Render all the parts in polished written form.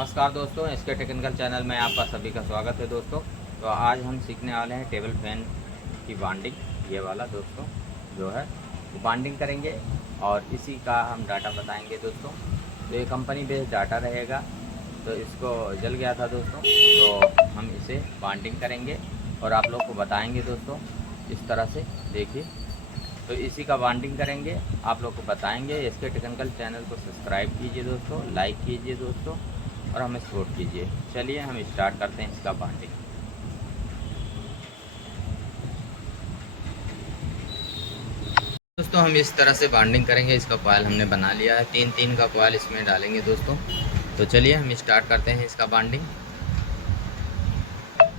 नमस्कार दोस्तों, इसके टेक्निकल चैनल में आपका सभी का स्वागत है दोस्तों। तो आज हम सीखने वाले हैं टेबल फैन की बाइंडिंग। ये वाला दोस्तों जो है वो बाइंडिंग करेंगे और इसी का हम डाटा बताएंगे दोस्तों। तो ये कंपनी बेस्ड डाटा रहेगा। तो इसको जल गया था दोस्तों, तो हम इसे बाइंडिंग करेंगे और आप लोग को बताएंगे दोस्तों। इस तरह से देखिए, तो इसी का बाइंडिंग करेंगे, आप लोग को बताएंगे। इसके टेक्निकल चैनल को सब्सक्राइब कीजिए दोस्तों, लाइक कीजिए दोस्तों और हमें सपोर्ट कीजिए। चलिए हम स्टार्ट करते हैं इसका बाइंडिंग। दोस्तों हम इस तरह से बाइंडिंग करेंगे। इसका कॉइल हमने बना लिया है, तीन का कॉइल इसमें डालेंगे दोस्तों। तो चलिए हम स्टार्ट करते हैं इसका बाइंडिंग।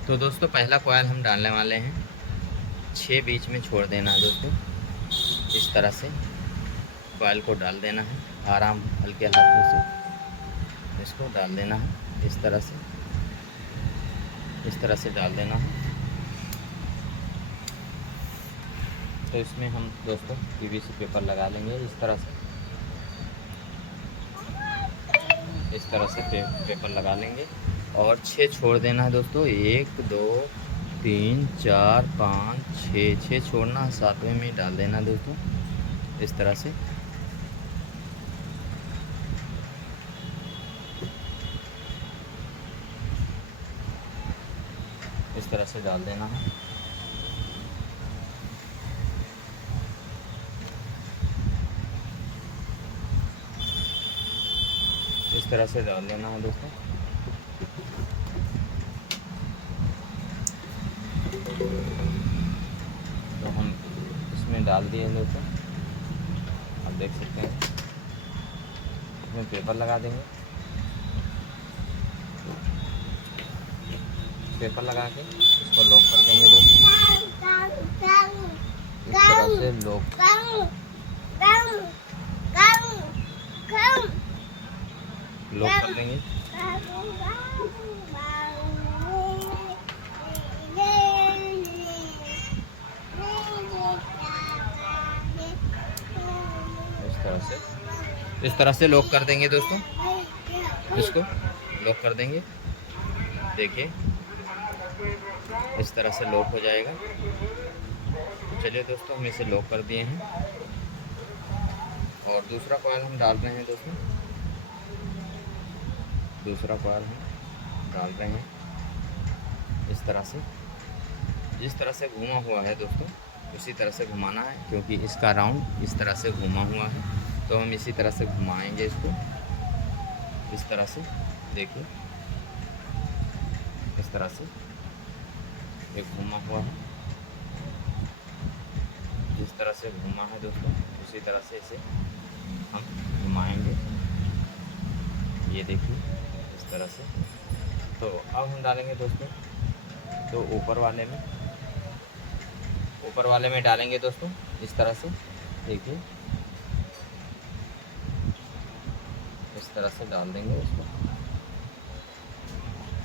तो दोस्तों पहला कॉइल हम डालने वाले हैं, 6 बीच में छोड़ देना है दोस्तों। इस तरह से कॉइल को डाल देना है, आराम हल्के हाथों से इसको डाल देना है। इस तरह से डाल देना है। तो इसमें हम दोस्तों पीवीसी पेपर लगा लेंगे इस तरह से पेपर लगा लेंगे और 6 छोड़ देना है दोस्तों। 1 2 3 4 5 6 छोड़ना है, 7वें में डाल देना है दोस्तों। इस तरह से डाल देना है। इस तरह से डाल देना है दोस्तों। तो हम इसमें डाल दिए दोस्तों, आप देख सकते हैं। इसमें पेपर लगा देंगे, पेपर लगा के इसको लॉक कर देंगे दोस्तों। इस तरह से लॉक कर देंगे। इस तरह से लॉक कर देंगे दोस्तों। इसको लॉक कर देंगे, देखिए इस तरह से लॉक हो जाएगा। चलिए दोस्तों हम इसे लॉक कर दिए हैं और दूसरा कॉइल हम डाल रहे हैं दोस्तों। दूसरा कॉइल हम डाल रहे हैं इस तरह से। जिस तरह से घुमा हुआ है दोस्तों उसी तरह से घुमाना है, क्योंकि इसका राउंड इस तरह से घुमा हुआ है। तो हम इसी तरह से घुमाएंगे इसको। इस तरह से देखिए, इस तरह से एक घुमा हुआ है। जिस तरह से घुमा है दोस्तों उसी तरह से इसे हम घुमाएंगे। ये देखिए इस तरह से। तो अब हम डालेंगे दोस्तों, तो ऊपर वाले में डालेंगे दोस्तों। इस तरह से देखिए, इस तरह से डाल देंगे इसको,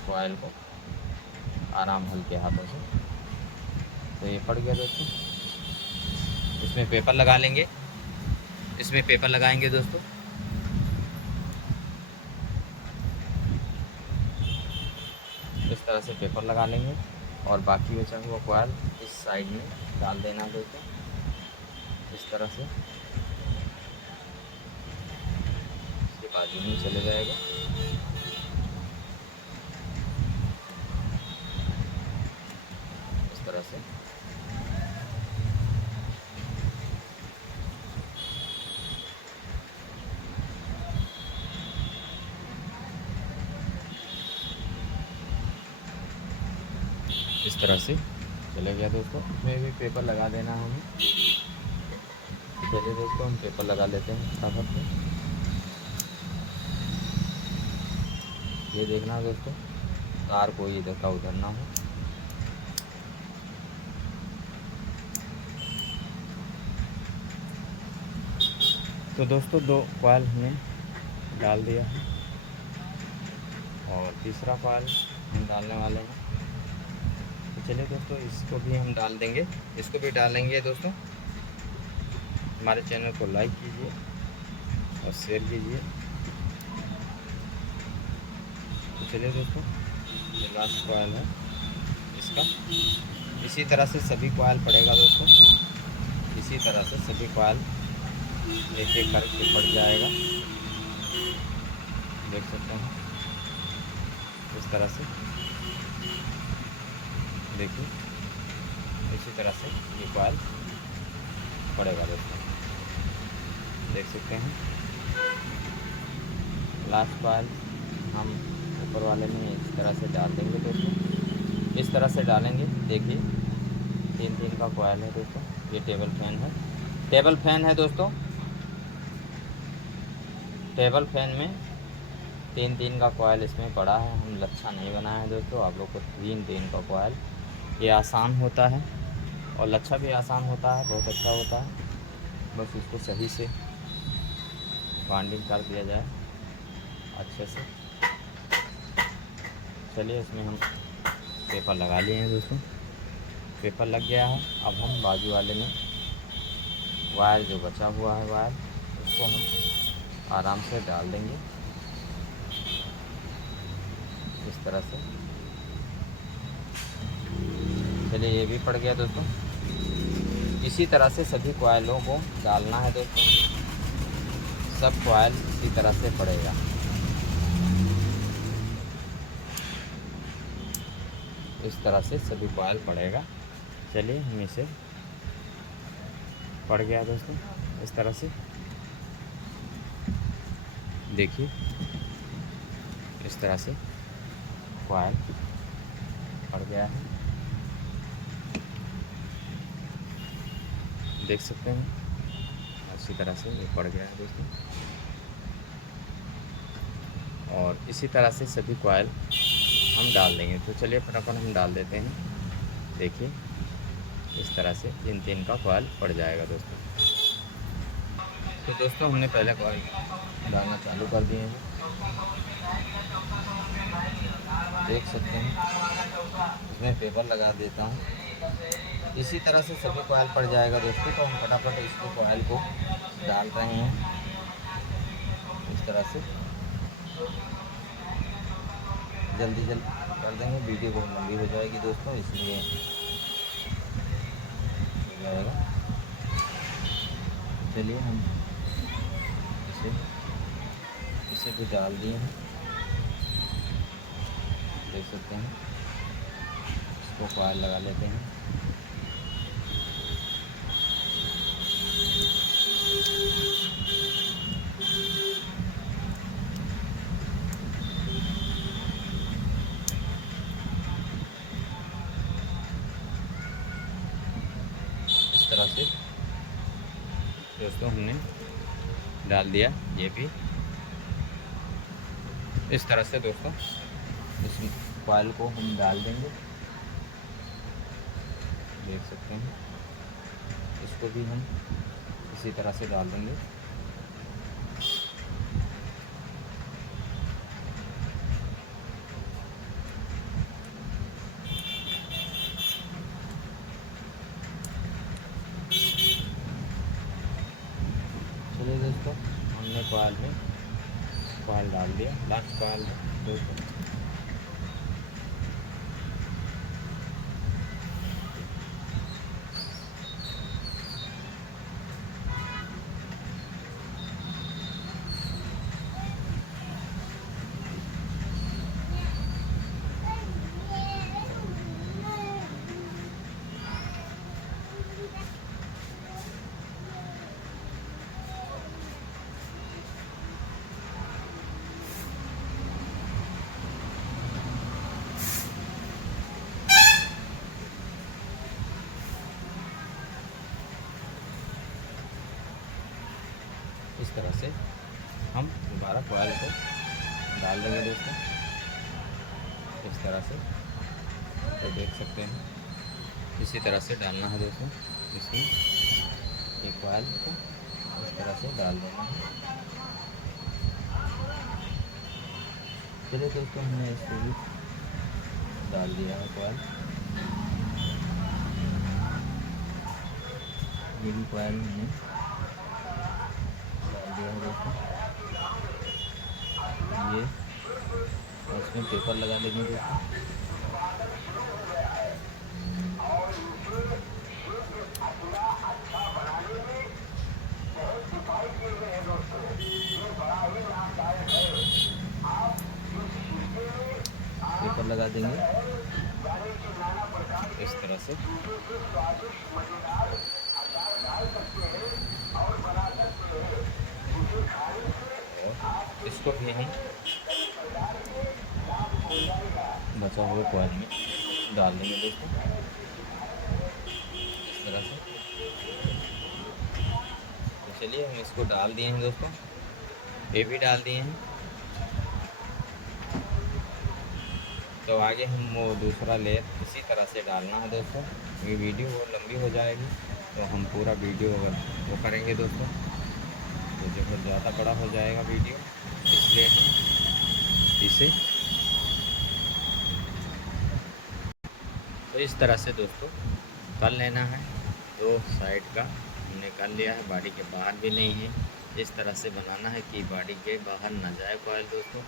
कॉइल को आराम हल्के हाथों से। तो ये पड़ गया दोस्तों। इसमें पेपर लगा लेंगे, इसमें पेपर लगाएंगे दोस्तों। इस तरह से पेपर लगा लेंगे और बाकी बचा हुआ कॉइल इस साइड में डाल देना दोस्तों। इस तरह से इसके बाजू में चले जाएगा। इस तरह से चले गया दोस्तों। इसमें भी पेपर लगा देना है हमें। चलिए दोस्तों हम पेपर लगा लेते हैं फटाफट से। ये देखना दोस्तों तार कोई इधर का उधर ना हो। तो दोस्तों 2 कॉइल हमने डाल दिया है और तीसरा कॉइल हम डालने वाले हैं। तो चलिए दोस्तों इसको भी हम डाल देंगे, इसको भी डालेंगे दोस्तों। हमारे चैनल को लाइक कीजिए और शेयर कीजिए। चलिए दोस्तों, ये लास्ट कॉयल है इसका। इसी तरह से सभी कॉयल पड़ेगा दोस्तों, इसी तरह से सभी कॉयल एक एक करके पड़ जाएगा। देख सकते हैं इस तरह से, देखिए इसी तरह से ये कॉयल पड़ेगा दोस्तों। देख सकते हैं लास्ट कॉयल हम ऊपर वाले में इस तरह से डाल देंगे दोस्तों। इस तरह से डालेंगे। देखिए 3-3 का कॉयल है दोस्तों। ये टेबल फैन है, टेबल फैन है दोस्तों। टेबल फैन में 3-3 का कॉयल इसमें पड़ा है। हम लच्छा नहीं बनाया है दोस्तों, आप लोग को 3-3 का कॉयल। ये आसान होता है और लच्छा भी आसान होता है, बहुत अच्छा होता है। बस इसको सही से बाइंडिंग कर दिया जाए अच्छे से। चलिए इसमें हम पेपर लगा लिए हैं दोस्तों, पेपर लग गया है। अब हम बाजू वाले में वायर जो बचा हुआ है वायर, उसको हम आराम से डाल देंगे इस तरह से। चलिए ये भी पड़ गया दोस्तों। इसी तरह से सभी कॉयलों को डालना है दोस्तों, सब कॉयल इसी तरह से पड़ेगा। इस तरह से सभी कॉयल पड़ेगा। चलिए हम इसे, पड़ गया दोस्तों इस तरह से। देखिए इस तरह से कॉयल पड़ गया है, देख सकते हैं। इसी तरह से ये पड़ गया है दोस्तों। और इसी तरह से सभी कॉयल हम डाल देंगे। तो चलिए फटाफट हम डाल देते हैं। देखिए इस तरह से 3-3 का कॉयल पड़ जाएगा दोस्तों। तो दोस्तों हमने पहले कॉयल डालना चालू कर दिए हैं, देख सकते हैं। इसमें पेपर लगा देता हूँ। इसी तरह से सभी कॉयल पड़ जाएगा दोस्तों। तो हम फटाफट इसको कॉयल को डाल रहे हैं इस तरह से, जल्दी कर देंगे, वीडियो बहुत लंबी हो जाएगी दोस्तों, इसलिए हो जाएगा। चलिए हम इसे भी डाल दिए हैं, देख सकते हैं। इसको कॉयल लगा लेते हैं। इस तरह से दोस्तों हमने डाल दिया। ये भी इस तरह से दोस्तों इस कॉयल को हम डाल देंगे, देख सकते हैं। इसको भी हम इसी तरह से डाल देंगे। चलिए दोस्तों हमने कॉयल डाल दिया, लास्ट कॉयल है दोस्तों। इस तरह से हम दोबारा कॉयल को डाल देंगे दोस्तों, इस तरह से। तो देख सकते हैं इसी तरह से डालना है दोस्तों। इसमें एक कॉयल को इस तरह से डाल देना है। चलिए दोस्तों हमने इसको भी डाल दिया है कॉयल। ये भी कॉयल हमने डाल दिया है दोस्तों। ये और इसमें पेपर लगा देंगे दोस्तों। पेपर लगा देंगे इस तरह से। और इसको भी हम बचा हुए कॉइल में डाल देंगे दोस्तों इस तरह से। तो चलिए हम इसको डाल दिए हैं दोस्तों, ये भी डाल दिए हैं। तो आगे हम वो दूसरा लेयर इसी तरह से डालना है दोस्तों। ये वीडियो बहुत लंबी हो जाएगी, तो हम पूरा वीडियो अगर वो करेंगे दोस्तों तो जो है ज़्यादा बड़ा हो जाएगा वीडियो, इसलिए हम इसे तो इस तरह से दोस्तों कर लेना है। दो साइड का हमने कर लिया है, बॉडी के बाहर भी नहीं है। इस तरह से बनाना है कि बॉडी के बाहर ना जाए कॉइल दोस्तों।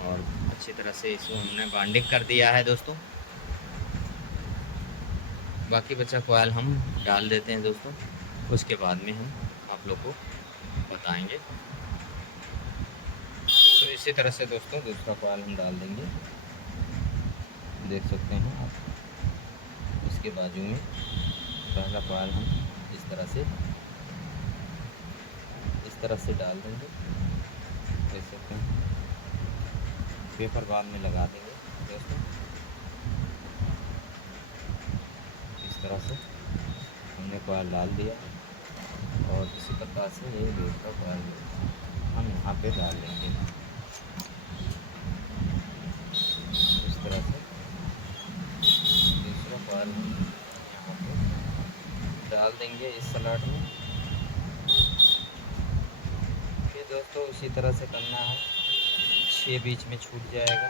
और अच्छी तरह से इसको हमने बाइंडिंग कर दिया है दोस्तों। बाकी बचा कॉइल हम डाल देते हैं दोस्तों, उसके बाद में हम आप लोग को बताएंगे। तो इसी तरह से दोस्तों दूसरा कॉइल हम डाल देंगे, देख सकते हैं आप। इसके बाजू में पहला कॉइल हम इस तरह से डाल देंगे, देख सकते हैं। पेपर बाद में लगा देंगे दोस्तों इस तरह से। हमने कॉइल डाल दिया और इसी प्रकार से ये दूसरा कॉइल हम यहाँ पे डाल देंगे इस तरह से। दूसरा कॉइल हम यहाँ पे डाल देंगे इस स्लॉट में। फिर दोस्तों उसी तरह से करना है, 6 बीच में छूट जाएगा।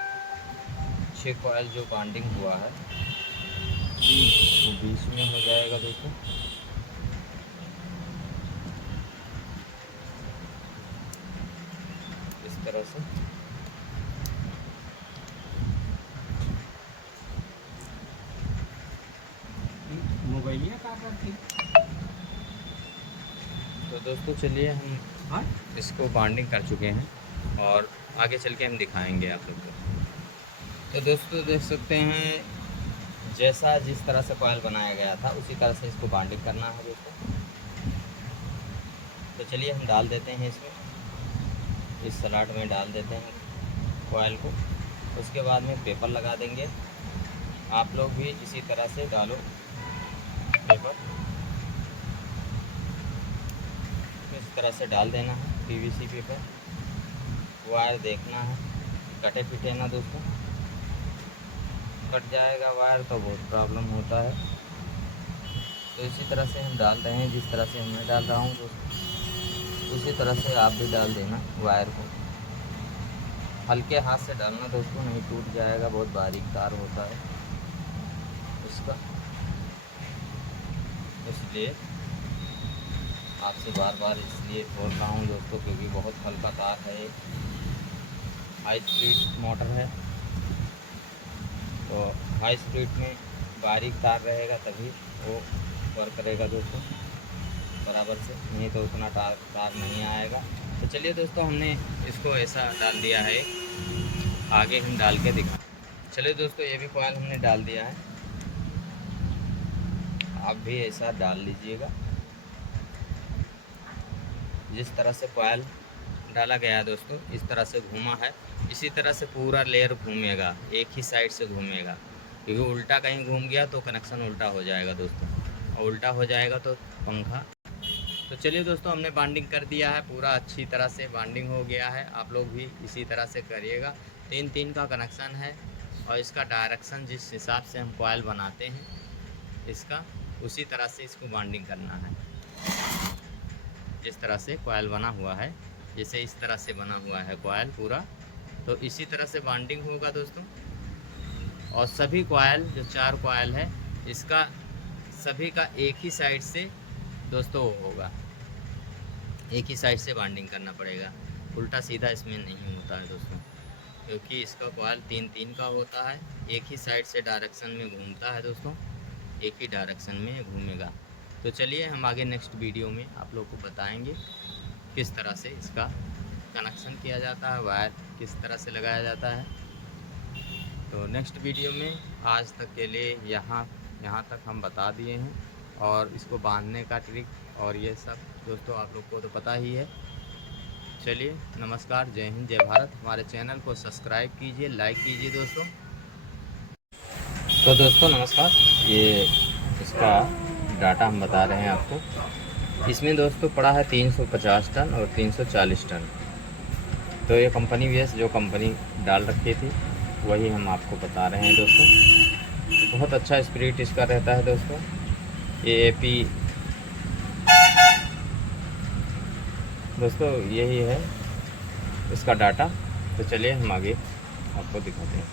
6 कॉइल जो बाइंडिंग हुआ है वो बीच में हो जाएगा दोस्तों। इस तरह से मोबाइल का करती। तो दोस्तों चलिए हम इसको बाइंडिंग कर चुके हैं और आगे चल के हम दिखाएंगे आप लोग को। तो दोस्तों देख सकते हैं जैसा जिस तरह से कॉइल बनाया गया था उसी तरह से इसको बाइंडिंग करना है दोस्तों। तो चलिए हम डाल देते हैं इसमें, इस स्लॉट में डाल देते हैं कॉइल को। उसके बाद में पेपर लगा देंगे। आप लोग भी इसी तरह से डालो पेपर, इस तरह से डाल देना है पीवीसी पेपर। वायर देखना है कटे पिटे ना दोस्तों, कट जाएगा वायर तो बहुत प्रॉब्लम होता है। तो इसी तरह से हम डाल रहे हैं, जिस तरह से मैं डाल रहा हूँ दोस्तों उसी तरह से आप भी डाल देना वायर को। हल्के हाथ से डालना दोस्तों, नहीं टूट जाएगा, बहुत बारीक तार होता है इसका। इसलिए आपसे बार बार इसलिए बोल रहा हूँ दोस्तों क्योंकि बहुत हल्का तार है, हाई स्पीड मोटर है। तो हाई स्पीड में बारीक तार रहेगा तभी वो वर्क करेगा दोस्तों बराबर से, नहीं तो उतना तार नहीं आएगा। तो चलिए दोस्तों हमने इसको ऐसा डाल दिया है, आगे हम डाल के दिखा। चलिए दोस्तों ये भी कॉइल हमने डाल दिया है, आप भी ऐसा डाल लीजिएगा। जिस तरह से कॉइल डाला गया दोस्तों इस तरह से घूमा है, इसी तरह से पूरा लेयर घूमेगा, एक ही साइड से घूमेगा। क्योंकि उल्टा कहीं घूम गया तो कनेक्शन उल्टा हो जाएगा दोस्तों, और उल्टा हो जाएगा तो पंखा। तो चलिए दोस्तों हमने बाइंडिंग कर दिया है, पूरा अच्छी तरह से बाइंडिंग हो गया है। आप लोग भी इसी तरह से करिएगा। 3-3 का कनेक्शन है और इसका डायरेक्शन जिस हिसाब से हम कॉइल बनाते हैं इसका उसी तरह से इसको बाइंडिंग करना है। जिस तरह से कॉइल बना हुआ है, जैसे इस तरह से बना हुआ है कॉइल पूरा, तो इसी तरह से बाइंडिंग होगा दोस्तों। और सभी कॉइल जो 4 कॉइल है इसका सभी का एक ही साइड से दोस्तों होगा, एक ही साइड से बाइंडिंग करना पड़ेगा, उल्टा सीधा इसमें नहीं होता है दोस्तों। क्योंकि इसका कॉइल 3 का होता है, एक ही साइड से डायरेक्शन में घूमता है दोस्तों, एक ही डायरेक्शन में घूमेगा। तो चलिए हम आगे नेक्स्ट वीडियो में आप लोग को बताएंगे किस तरह से इसका कनेक्शन किया जाता है, वायर किस तरह से लगाया जाता है। तो नेक्स्ट वीडियो में आज तक के लिए यहाँ तक हम बता दिए हैं, और इसको बांधने का ट्रिक और ये सब दोस्तों आप लोग को तो पता ही है। चलिए नमस्कार, जय हिंद, जय भारत। हमारे चैनल को सब्सक्राइब कीजिए, लाइक कीजिए दोस्तों। तो दोस्तों नमस्कार, ये इसका डाटा हम बता रहे हैं आपको। इसमें दोस्तों पड़ा है 350 टन और 340 टन। तो ये कंपनी बेस जो कंपनी डाल रखी थी वही हम आपको बता रहे हैं दोस्तों। बहुत अच्छा स्पिरिट इसका रहता है दोस्तों। AAP दोस्तों यही है इसका डाटा। तो चलिए हम आगे आपको दिखाते हैं।